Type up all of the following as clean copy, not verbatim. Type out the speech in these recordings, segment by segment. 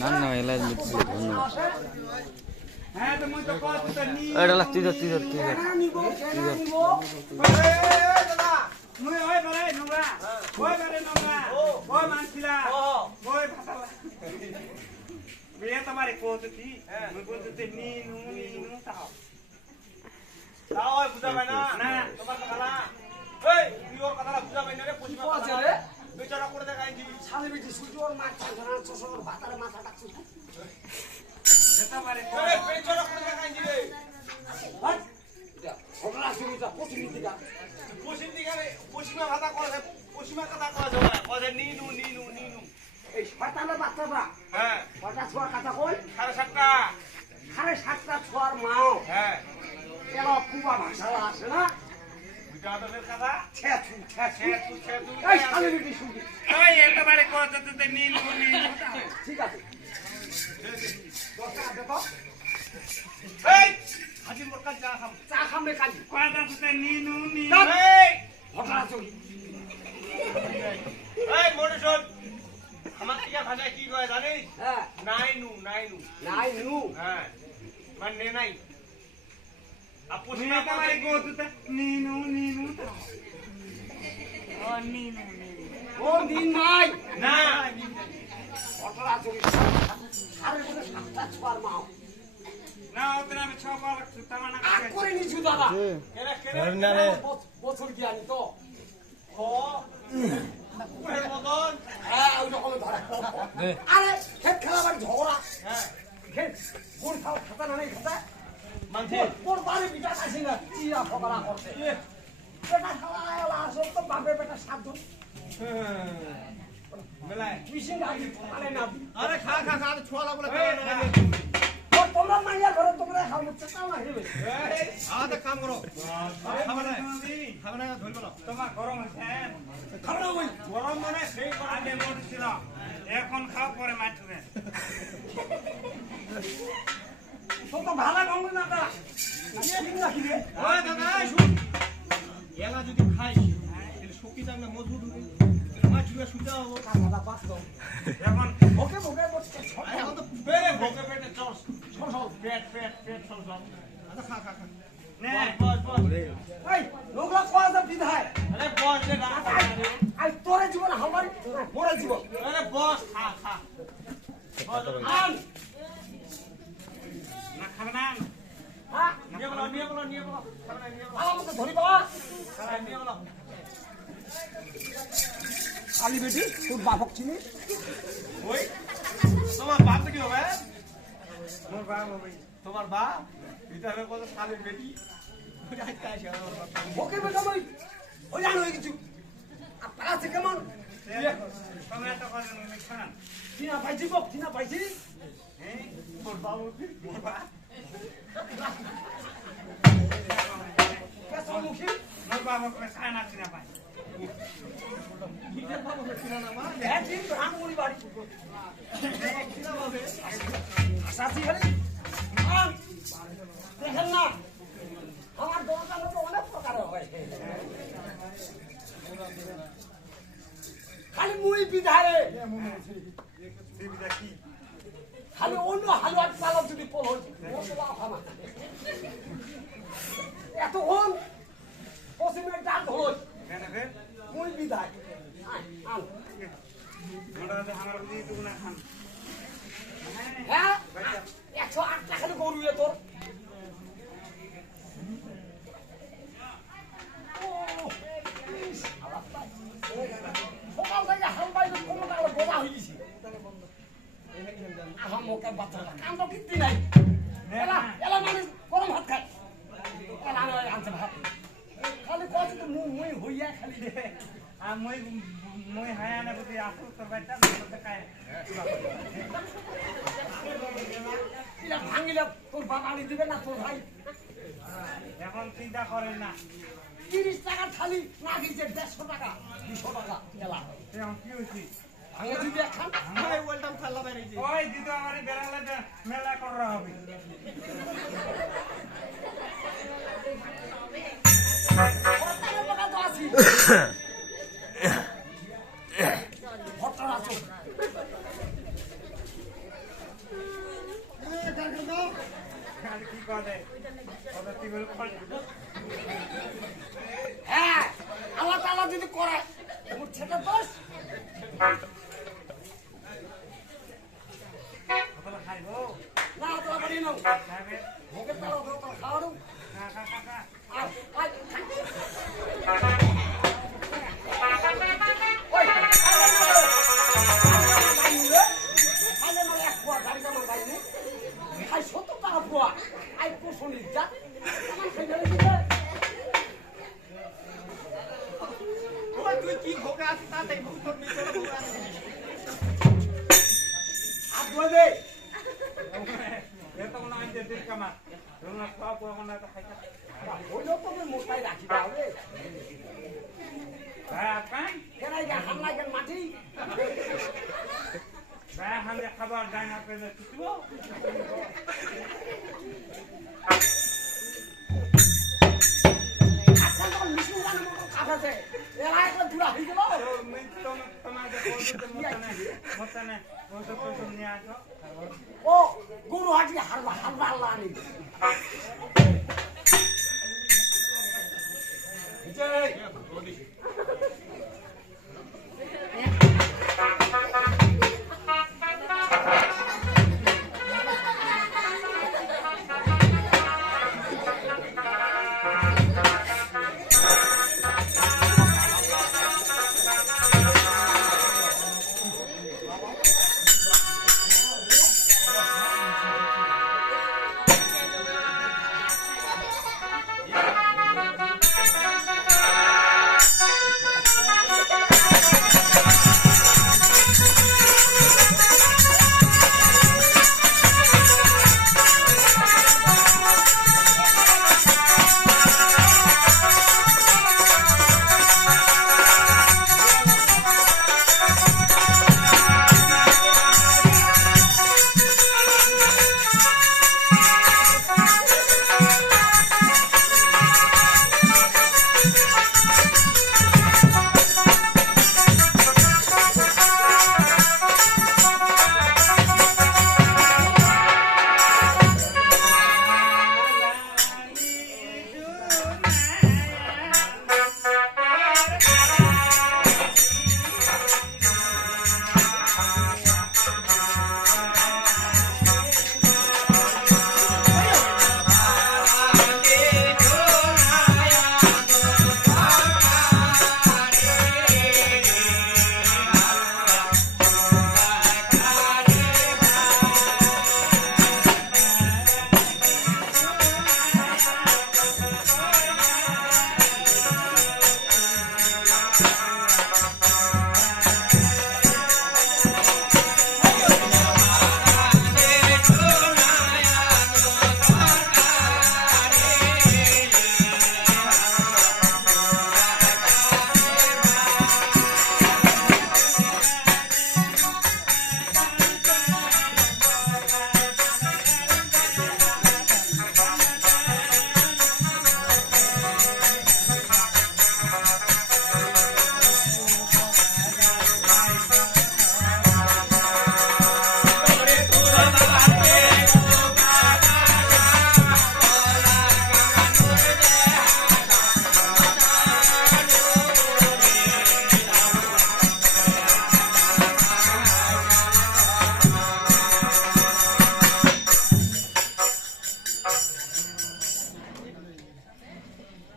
না না এলা মিটছে ধন্যবাদ হ্যাঁ তো মই তো কত তো নি এডালা তুই নিব দাদা মই ওই বলে নোংরা ওই মানছিলা ওই ভাতালা বিয়ে তোমারে কোততি মই কোততে নি নু তাও ওই বুঝা পাই না না তোমার কথা না এই তুই ওর কথাটা বুঝা পাই না রে পশ্চিমা কথা রে বেচারা করে দেখাই দিবি শালি বেটি সুজোর মারছে না চশমার ভাতারে মাথা ডাকছিস এটা মারে ওরে বেচারা করে দেখাই দিবে ভাই এটা ওরা সুবিধা পশ্চিমা রে পশ্চিমা ভাতা করে পশ্চিমা কথা কয় যাবে কয় নিনু এই শয়তানের বাচ্চাটা হ্যাঁ কয়টা ছোয়ার কথা কই 7:30 ছোয়ার মাও হ্যাঁ এলা কুবা ভাষা আছে না বিটাদের কথা ছেছু এই শালি বেটি শুনবি এই একেবারে কত তো নিনু ঠিক আছে দরকার দেখো এই হাজির মোর কাছে চা খামে কালি কয়টা তো নিনু এই ঘটনা চলি এই মোড়ে শোন আমার কি ভাষা কি কয় জানিস হ্যাঁ নাইনু হ্যাঁ মানে নাই আপনি একেবারে কত তো নিনু ও নিনু ও দিন নাই না ঘটনা চলি আরে বলে 7:30 মাও না ওদের আমি 6 বার তামানা করে নিছু দাদা কেরে বছর কি আনি তো ও কুড়ে মদন হ্যাঁ ওই রকম ধরা আরে খেত খেলাবার ঝগড়া হ্যাঁ খেত কোন খাও খাতা না নাই খাতা মানছি তোর বাড়ি বিটা আসি না চিয়া ফকরা করতে বেটা খাওয়া আসো তো বাপে বেটা সাধু মেলায় মিশিং আগে মানে না আরে খা ছোলা বলে তোমরা মাইয়া ঘরে তোমরা খাও মুচ্ছে তাও না হেবে আদা কাম করো খাবে না ধরব না তোমার গরম আছে খাও না ওই গরম মানে সেই আগে মরছিল এখন খাও পরে মাছবে তো তো ভালো গঙ্গ না দাদা নিয়ে দিন না কি রে ওই দাদা শুন এলা যদি খাই তাহলে শক্তি থাকলে মজবুত হবে মাছবে সুজা হবে দাদা পাস দাও এখন ওকে বসছে এখন তো পেটে চস পেট চস আচ্ছা খা নে বস এই লোকলা কোয়া দা বিধায় আরে বস রে না আই তোরে জীবন আমার মোরে জীবন আরে বস খা বস আন না খাবে না হ্যাঁ নিয়ে বলো খাবে না নিয়ে বলো আমাকে ধরি বাবা খাবে নিয়ে বলো আলি বেটি তোর বাপক চিনি ওই তোমার বাপ কি হবে মোর বাপ হবে তোমার বাপ ভিতরে কত শালি বেটি ওই আইতা আসে ওকে বেটা ভাই ওই জানো কিছু আপনারা আছে কেমন তোমরা তো কথা খান চিনা পাইছি হ্যাঁ মোর বাপ মোর বাপ কেসো মুখি মোর বাপ খানা চিনা পাই নিজের বাবা চিনা না মা হ্যাঁ ঠিক ভাঙুনি বাড়ি চিনা হবে সাথী হলে দেখেন না আমার দোকান তো অনেক প্রকার হয় খালি মুই বিধারে কি খালি অন্য হালুয়ার পালক যদি পোল হচ্ছে মশলা খানা এতক্ষণ পশ্চিমের ডাল ধরো মুই বিধায় হ্যাঁ 108 টাকা গরু তোর সকাল থেকে হালবাই কোনটা বোঝা হয়ে গেছি আহা মোকে বাচ্চা কাম তো কিত্তি নাই এলা মানুষ গরম ভাত খায় এলা আনছে ভাত খালি কত তো মুই হইয়া খালি দে আর মই হায়া না বুঝি আসু তোর বাইটা তো খায় ইলা ভাঙিলা তোর বাবা আনি দিবে না তোর ভাই এখন চিন্তা করেন না 30 টাকা থালি না দিছে 150 টাকা 200 টাকা এলা এখন কি হইছে ভাঙা দিবি এখন ভাই ওয়েলকাম খালা বাইরে যে ওই দিদা আমারে বেরালা মেলা করা হবে করে ওটা কি বলে ফল হ্যাঁ আল্লাহ তাআলা যদি করে মোর ছেটা দোষ ওটা খাইবো না তো বাড়ি নাও খাবে ভোগে তালা দাও তালা খাওয়া দাও খা আর ওই খাইলে না এক পোয়া গাড়ি কামার বাইনি খাই 70 টাকা পোয়া আই পোষণের যা আমার খাই গেলে দিবে ওই তুই কি ভোগে আছিস তাই ভোগ করবি তোর ভোগ আছে আর দুই দে এত কোন আইতে দিন কামা রুনা খাওয়া পোয়া কোন না খাইতা হইলো তো মোটাই রাখি পাবে ভাই আপন কেনাই যা হামলা কেন মাটি ভাই হামলে খাবার যায় না পেলে তুইও আজকাল তো মিশিং গান মতো কাটাছে এলা একটা দুরা হই গেল তোমাদের মতনে ও তো প্রথম নিয়ে আসো ও গুরু হাজি হালবা হালবা আল্লাহ আনি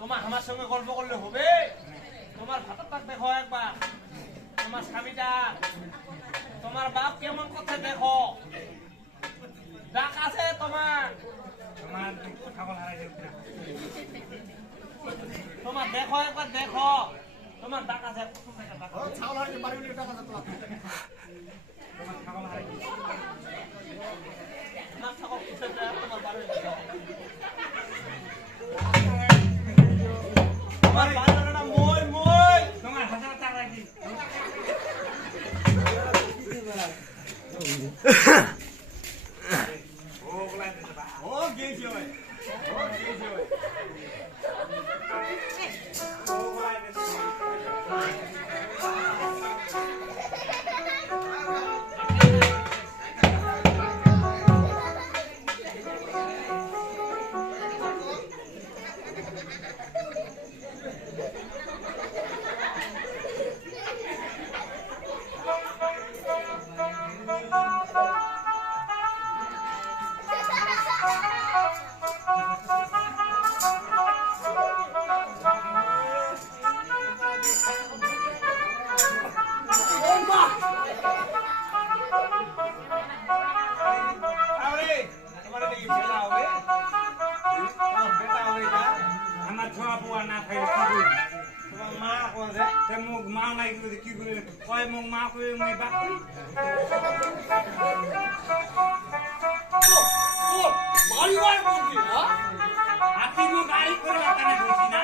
তোমার আমার সঙ্গে গল্প করলে হবে তোমার ভাতার দেখো একবার তোমার স্বামীটা তোমার বাপ কেমন কথা দেখো ডাক আছে তোমার তোমার ছাগল হারাই যাবে তোমার দেখো একবার দেখো তোমার ডাক আছে ছাগল হারিয়ে বাড়ি উঠে টাকা তোলা তোমার ছাগল হারাই না ছাগল কিসের দেয় তোমার বাড়ি দেখো তোমার বাড়িটা মই মই তোমার হাজার টাকা রাখি ও গেছি ভাই ও গেছি ভাই ও ভাই তে মোক মা নাই কি করে কয় মোক মা কই মই বাপ কই মারিবার বুদ্ধি না আতি মোক গাড়ি করে আকানে বসি না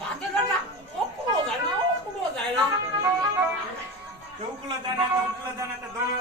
বাতে না ও কোনো যায় না কেউ কুলা জানা তো দোনো